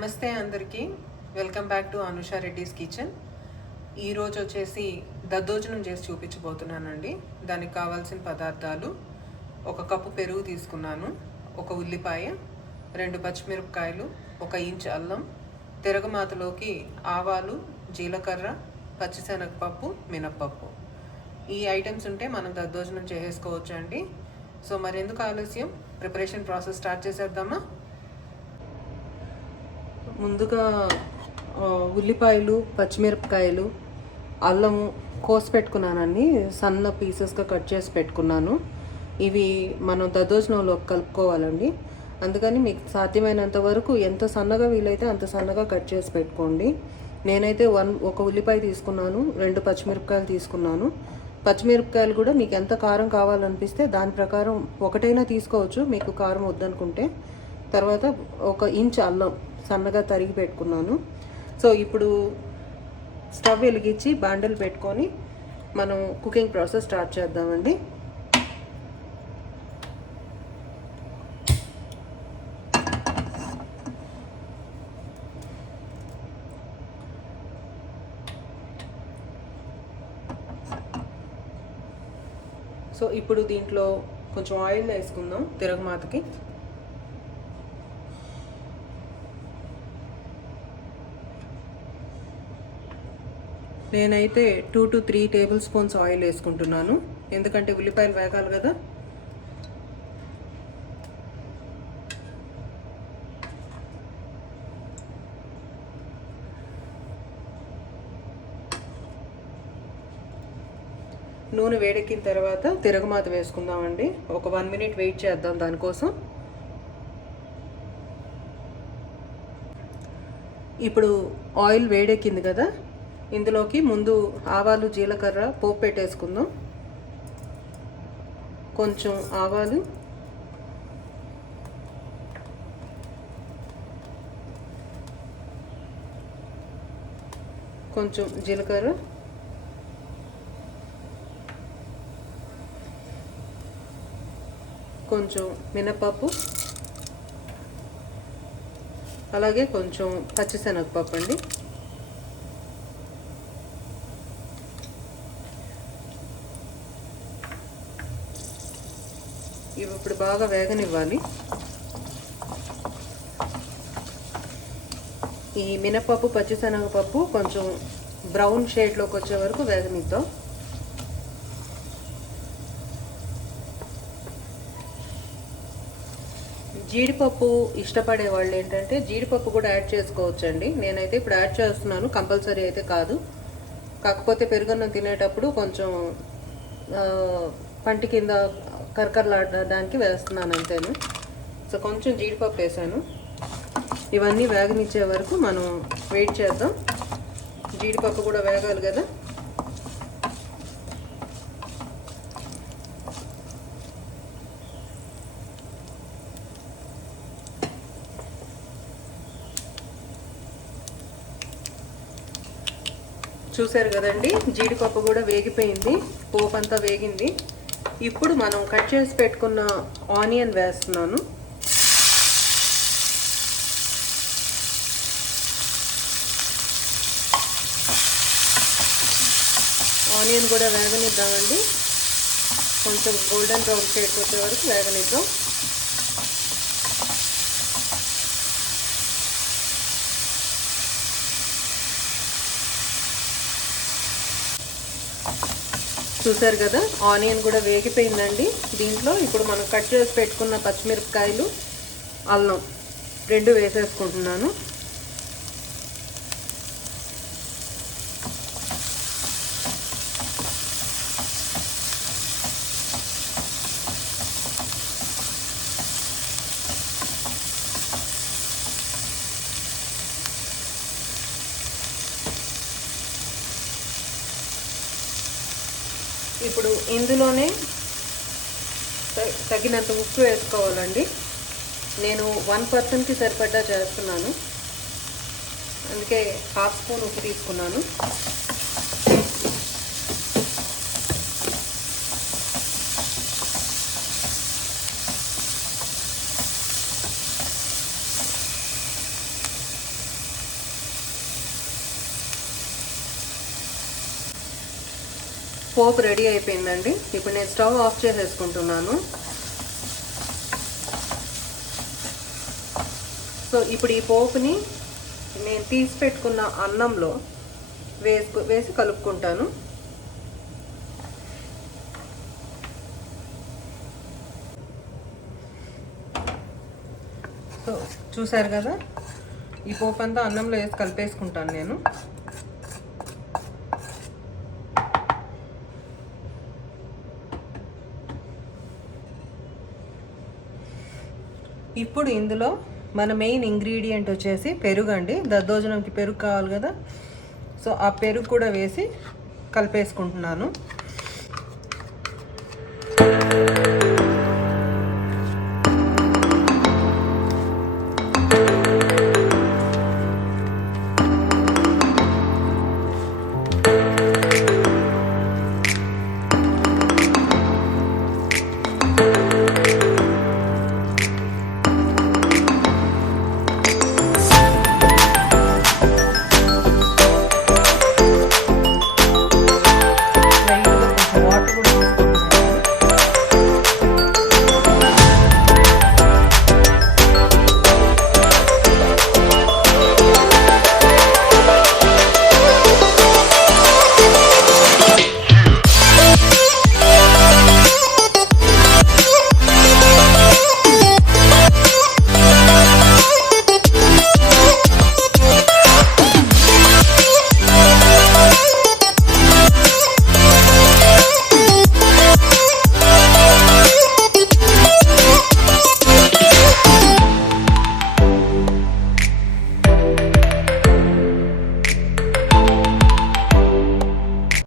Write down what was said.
నమస్తే అందరికీ. Welcome back to Anusha Reddy's kitchen. ఈరోజు వచ్చేసి దద్దోజనం చేసి చూపించబోతున్నానండి. దానికి కావాల్సిన పదార్థాలు: 1 కప్పు పెరుగు తీసుకున్నాను, 1 ఉల్లిపాయ, 2 పచ్చిమిరపకాయలు, 1 ఇంచ్ అల్లం, తిరగమాతలోకి ఆవాలు, జీలకర్ర, పచ్చిశనగపప్పు, మినప్పప్పు. ఈ ఐటమ్స్ ఉంటే మనం దద్దోజనం చేసేసుకోవచ్చు అండి. సో మరెందుకు ఆలస్యం, ప్రిపరేషన్ ప్రాసెస్ స్టార్ట్ చేసేద్దామా? ముందుగా ఉల్లిపాయలు, పచ్చిమిరపకాయలు, అల్లము కోసి పెట్టుకున్నానండి. సన్న పీసెస్గా కట్ చేసి పెట్టుకున్నాను. ఇవి మనం దద్దోజనంలో కలుపుకోవాలండి. అందుకని మీకు సాధ్యమైనంత వరకు ఎంత సన్నగా వీలైతే అంత సన్నగా కట్ చేసి పెట్టుకోండి. నేనైతే 1 ఉల్లిపాయ తీసుకున్నాను, 2 పచ్చిమిరపకాయలు తీసుకున్నాను. పచ్చిమిరపకాయలు కూడా మీకు ఎంత కారం కావాలనిపిస్తే దాని ప్రకారం ఒకటైనా తీసుకోవచ్చు, మీకు కారం వద్దనుకుంటే. తర్వాత 1 ఇంచ్ అల్లం సన్నగా తరిగి పెట్టుకున్నాను. సో ఇప్పుడు స్టవ్ వెలిగించి బాండలు పెట్టుకొని మనం కుకింగ్ ప్రాసెస్ స్టార్ట్ చేద్దామండి. సో ఇప్పుడు దీంట్లో కొంచెం ఆయిల్ వేసుకుందాం తిరగమాతకి. నేనైతే 2 to 3 టేబుల్ స్పూన్స్ ఆయిల్ వేసుకుంటున్నాను, ఎందుకంటే ఉల్లిపాయలు వేగాలి కదా. నూనె వేడెక్కిన తర్వాత తిరగమాత వేసుకుందామండి. ఒక 1 minute వెయిట్ చేద్దాం దానికోసం. ఇప్పుడు ఆయిల్ వేడెక్కింది కదా, ఇందులోకి ముందు ఆవాలు, జీలకర్ర పోపు పెట్టేసుకుందాం. కొంచెం ఆవాలు, కొంచెం జీలకర్ర, కొంచెం మినపప్పు, అలాగే కొంచెం పచ్చిశనగపప్పు అండి. ఇవి ఇప్పుడు బాగా వేగనివ్వాలి. ఈ మినపప్పు, పచ్చిశనగపప్పు కొంచెం బ్రౌన్ షేడ్లోకి వచ్చే వరకు వేగనిద్దాం. జీడిపప్పు ఇష్టపడే వాళ్ళు ఏంటంటే జీడిపప్పు కూడా యాడ్ చేసుకోవచ్చండి. నేనైతే ఇప్పుడు యాడ్ చేస్తున్నాను, కంపల్సరీ అయితే కాదు. కాకపోతే పెరుగన్నం తినేటప్పుడు కొంచెం పంటి కింద కరకరలాడడానికి వేస్తున్నాను అంతేను. సో కొంచెం జీడిపప్పు వేసాను. ఇవన్నీ వేగనిచ్చే వరకు మనం వెయిట్ చేద్దాం. జీడిపప్పు కూడా వేగాలి కదా. చూసారు కదండి, జీడిపప్పు కూడా వేగిపోయింది, పోపు అంతా వేగింది. ఇప్పుడు మనం కట్ చేసి పెట్టుకున్న ఆనియన్ వేస్తున్నాను. ఆనియన్ కూడా వేగనిద్దామండి. కొంచెం గోల్డెన్ బ్రౌన్ షేడ్కి వచ్చే వరకు వేగనిద్దాం. చూసారు కదా, ఆనియన్ కూడా వేగిపోయిందండి. దీంట్లో ఇప్పుడు మనం కట్ చేసి పెట్టుకున్న పచ్చిమిరపకాయలు, అల్లం 2 వేసేసుకుంటున్నాను. ఇప్పుడు ఇందులోనే తగినంత ఉప్పు వేసుకోవాలండి. నేను 1 పర్సన్కి సరిపడా చేస్తున్నాను, అందుకే 1/2 స్పూన్ ఉప్పు తీసుకున్నాను. పోపు రెడీ అయిపోయిందండి. ఇప్పుడు నేను స్టవ్ ఆఫ్ చేసేసుకుంటున్నాను. సో ఇప్పుడు ఈ పోపుని నేను తీసి పెట్టుకున్న అన్నంలో వేసి కలుపుకుంటాను. సో చూసారు కదా, ఈ పోపు అంతా అన్నంలో వేసి కలిపేసుకుంటాను నేను. ఇప్పుడు ఇందులో మన మెయిన్ ఇంగ్రీడియంట్ వచ్చేసి పెరుగు అండి. దద్దోజనంకి పెరుగు కావాలి కదా, సో ఆ పెరుగు కూడా వేసి కలిపేసుకుంటున్నాను.